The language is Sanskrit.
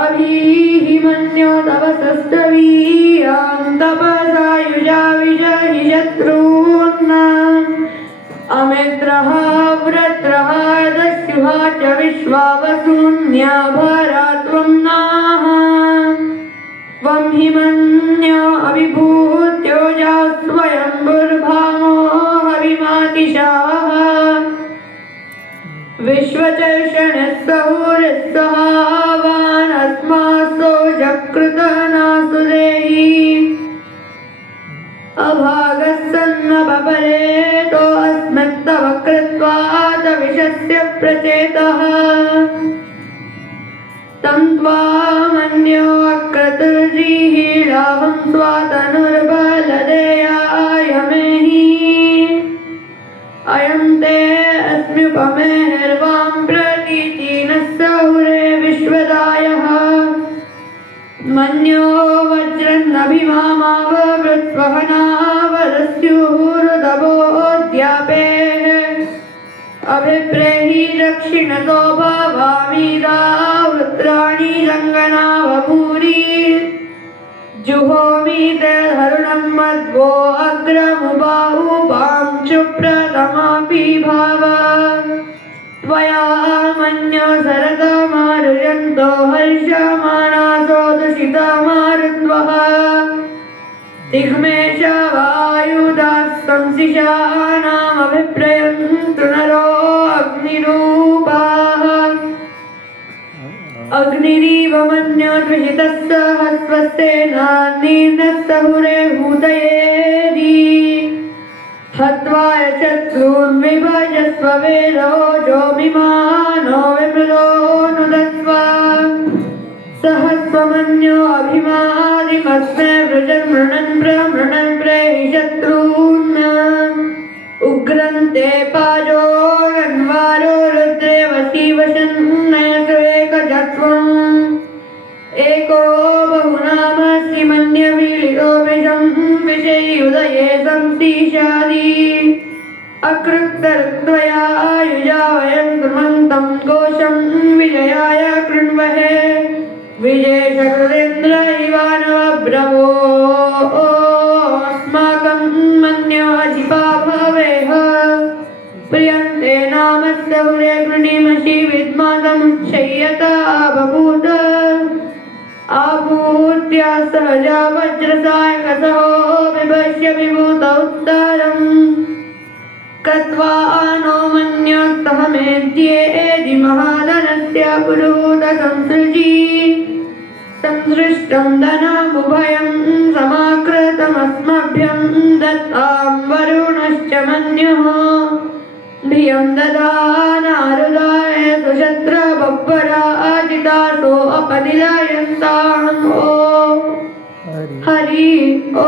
अभिमन्यो तपसस्तवीयां तपसायुजा विजहि शत्रून् अमित्रः वृत्रः दस्युः च विश्वावसून्या भरा त्वं नाः त्वं हिमन्यो अभिभूत्योजा स्वयंभुर्भामो हविमातिशाः विश्वचर्षणस्सहुरिस्सहावान् अस्मासो जकृतनासुरेहि अभागस्सन्नपरेतो अस्मत्तव कृत्वात विषस्य प्रचेतः तं त्वामन्यो अक्रतुर्जिहीळाहं स्वातनुर्बलदेयाय मेहि अयं ते अस्म्युपमेर्वां प्रतीतिनः सहुरे विश्वदायः मन्यो वज्रन्नभिमामाववृत्वहनावरस्युरुदभोऽद्यापेः अभिप्रेहि दक्षिणतो भवामीदावृत्राणि लङ्घनावभूरि जुहोमि ते धरुणं मध्वो अग्रमुबाहुपां क्षुप्रतमापि भाव त्वया मन्यो सरतमारुजन्तो हर्षमाणासो दुषितमारुत्वः तिग्मेष वायुदाः संसिषाणामभिप्रयन्तु नरो अग्निरूपाः अग्निरीव मन्यो द्विषितः सहस्वस्तेनान्येनः सहुरे हूतयेदि हत्वा शत्रून् विभजस्व वेदोजो विमानो विमृदोऽनुदस्व सहस्वमन्यो अभिमादिमस्मे वृजन् मृणन् प्रेहि शत्रून् उग्रन्ते पाजोऽन्वारो रुद्रे वसीवशन्नयसुरेकजत्वम् एको बहुनामसि मन्यमीलितो विषं विषयुदये संसीशादि अकृत्तरुत्वया युजा वयं कृमन्तं घोषं विजयाय कृण्वहे विजयशकृतेन्द्र इवानवब्रवो अस्माकं मन्यो अधिपा भवेह प्रियन्ते नाम सौर्ये गृणीमषि विद्मातमुच्छय्यता बभूत आभूत्या सहजा वज्रसायकसहो विभस्य विभूत उत्तरम् कृत्वा नो मन्योस्तहमेद्येदि महाधनस्य पुरुहूत संसृष्टं धनमुभयं समाकृतमस्मभ्यं दत्तां वरुणश्च मन्युः धियं ददानारुदाय सुशत्रबह्वराजितासो अपनिलयन्तां ओ हरि ओ